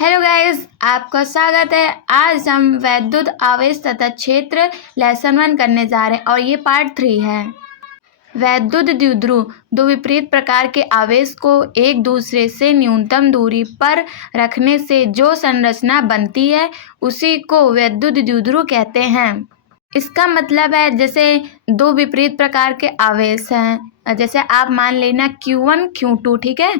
Hello guys, आपका स्वागत है। आज हम वैद्युत आवेश तथा क्षेत्र लेसन 1 करने जा रहे हैं और ये पार्ट 3 है। वैद्युत द्विध्रुव दो विपरीत प्रकार के आवेश को एक दूसरे से न्यूनतम दूरी पर रखने से जो संरचना बनती है उसी को वैद्युत द्विध्रुव कहते हैं। इसका मतलब है जैसे दो विपरीत प्रकार के आवेश हैं, जैसे आप मान लेना Q1 Q2, ठीक है।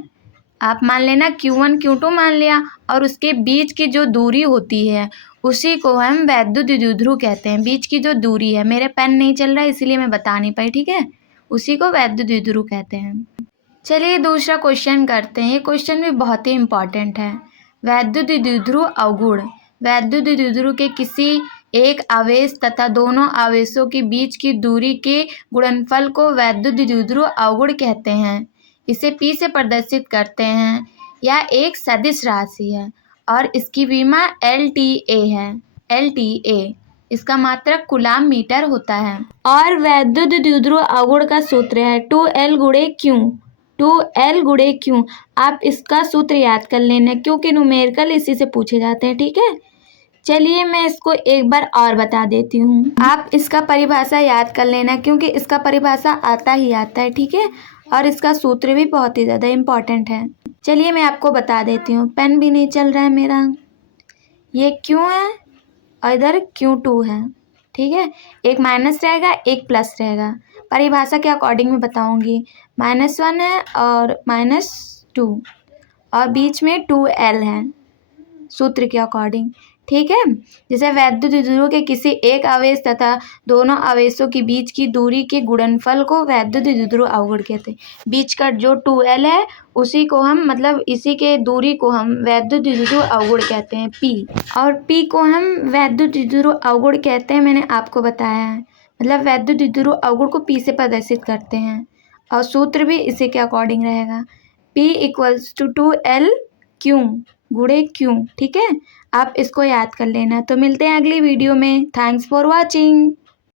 आप मान लेना Q1 Q2 मान लिया और उसके बीच की जो दूरी होती है उसी को हम वैद्युत द्विध्रुव कहते हैं। बीच की जो दूरी है, मेरे पेन नहीं चल रहा है इसलिए मैं बता नहीं पाई, ठीक है। उसी को वैद्युत द्विध्रुव कहते हैं। चलिए दूसरा क्वेश्चन करते हैं। ये क्वेश्चन भी बहुत ही इम्पॉर्टेंट है। वैद्युत द्विध्रुव अवगुण। वैद्युत द्विध्रुव के किसी एक आवेश तथा दोनों आवेशों के बीच की दूरी के गुणनफल को वैद्युत द्विध्रुव अवगुण कहते हैं। इसे P से प्रदर्शित करते हैं। यह एक सदिश राशि है और इसकी विमा LTA है। LTA इसका मात्रक कूलाम मीटर होता है। और वैद्युत द्विध्रुव अवगुण का सूत्र है 2L गुणे Q। 2L गुणे Q। आप इसका सूत्र याद कर लेना क्योंकि न्यूमेरिकल इसी से पूछे जाते हैं, ठीक है। चलिए मैं इसको एक बार और बता देती हूँ। आप इसका परिभाषा याद कर लेना क्योंकि इसका परिभाषा आता ही आता है, ठीक है। और इसका सूत्र भी बहुत ही ज़्यादा इम्पॉर्टेंट है। चलिए मैं आपको बता देती हूँ। पेन भी नहीं चल रहा है मेरा। ये Q है और इधर Q2 है, ठीक है। एक माइनस रहेगा, एक प्लस रहेगा। परिभाषा के अकॉर्डिंग मैं बताऊँगी। -1 है और -2 और बीच में 2L है सूत्र के अकॉर्डिंग, ठीक है। जैसे वैद्युत द्विध्रुव के किसी एक आवेश तथा दोनों आवेशों के बीच की दूरी के गुणनफल को वैद्युत द्विध्रुव अवगुण कहते हैं। बीच का जो 2L है उसी को हम मतलब इसी के दूरी को हम वैद्युत द्विध्रुव अवगुण कहते हैं P। और P को हम वैद्युत द्विध्रुव अवगुण कहते हैं, मैंने आपको बताया है। मतलब वैद्युत द्विध्रुव अवगुण को P से प्रदर्शित करते हैं और सूत्र भी इसी के अकॉर्डिंग रहेगा। P = 2L Q गुणे Q, ठीक है। आप इसको याद कर लेना। तो मिलते हैं अगली वीडियो में। Thanks for watching.